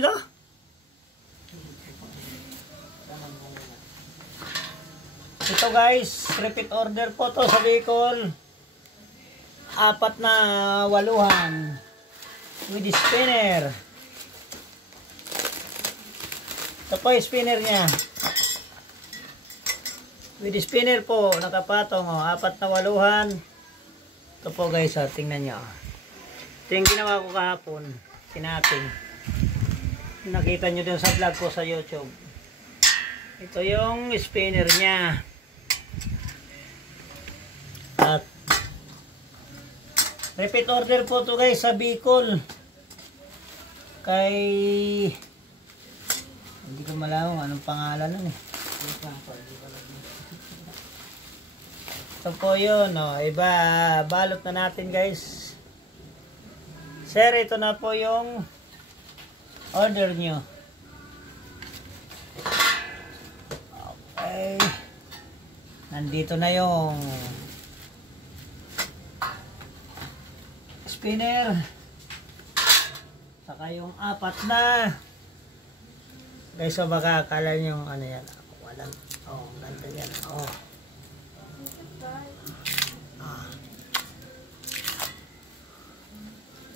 Ito? Ito guys, repeat order po to sa Bicol. 4 na waluhan with spinner. Ito po yung spinner nya. With spinner po, nakapatong. 4 na waluhan. Ito po guys, tingnan nyo. Ito yung ginawa ko kahapon. Tinating. Nakita nyo din sa vlog ko sa YouTube. Ito yung spinner nya. At repeat order po to guys sa Bicol. Kay hindi ko malaman anong pangalan nun eh. Ito po yun, iba balot na natin guys. Sir, ito na po yung order nyo. Okay. Nandito na yung spinner. Saka yung 4 na. Guys, so baka akala nyo ano yan. Walang, ganda yan.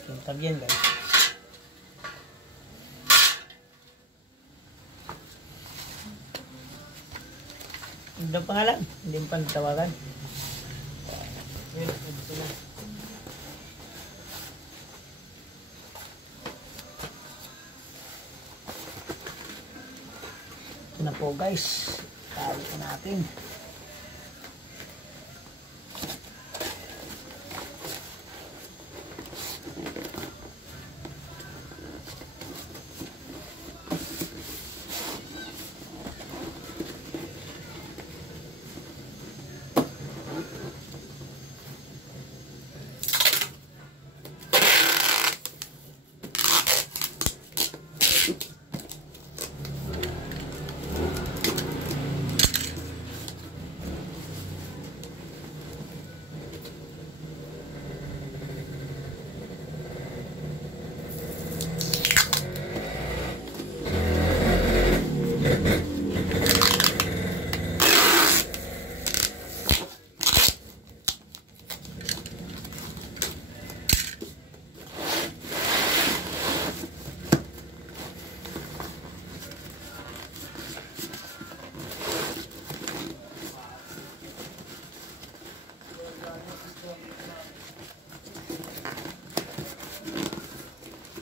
Kintab yan guys. Ano pangalan? Hindi mo pantawagan. Ito na po guys. Tali po natin.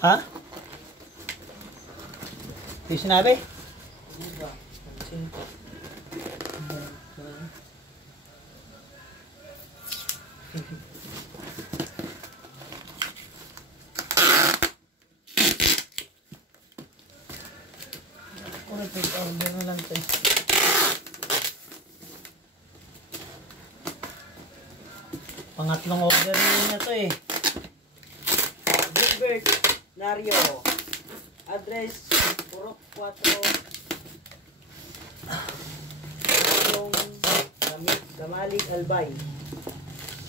Ha? Di sinabi? Order na lang ito. Pangatlong order na ito eh. Gilbert Nario. Address Purok 4. Yung Kamalig Albay.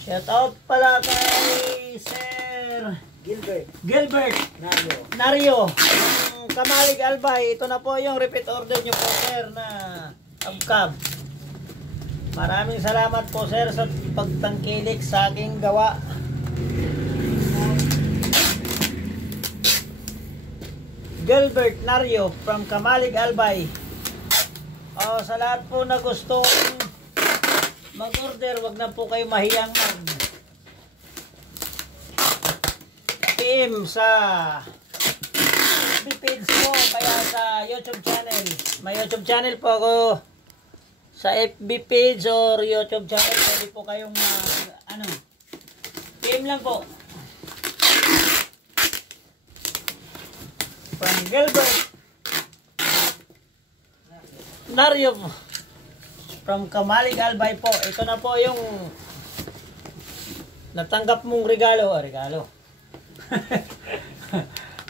Shout out pala kay Sir Gilbert Nario. Kamalig Albay. Ito na po yung repeat order nyo po sir na abkab. Maraming salamat po sir sa pagtangkilik sa aking gawa. Gilbert Nario from Kamalig Albay. Sa lahat po na gustong mag-order, wag na po kayo mahiyang mag-PM sa FB page po, kaya sa YouTube channel. May YouTube channel po ako sa FB page or YouTube channel. Pwede po kayong PM lang po. From Gilbert Nario from Kamalig Albay po. Ito na po yung natanggap mong regalo.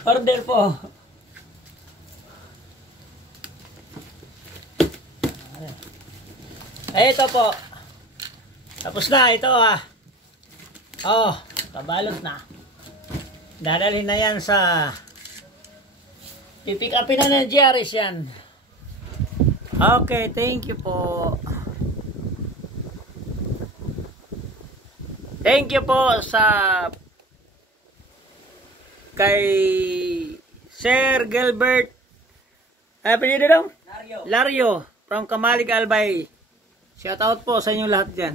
Order po. Ito po. Tapos na ito kabalot na. Dadalhin na yan sa Pipick upin na ng Jaris yan. Okay, thank you po. Thank you po sa kay Sir Gilbert. Ano pinili daw? Lario from Kamalig Albay. Shout out po sa inyong lahat dyan.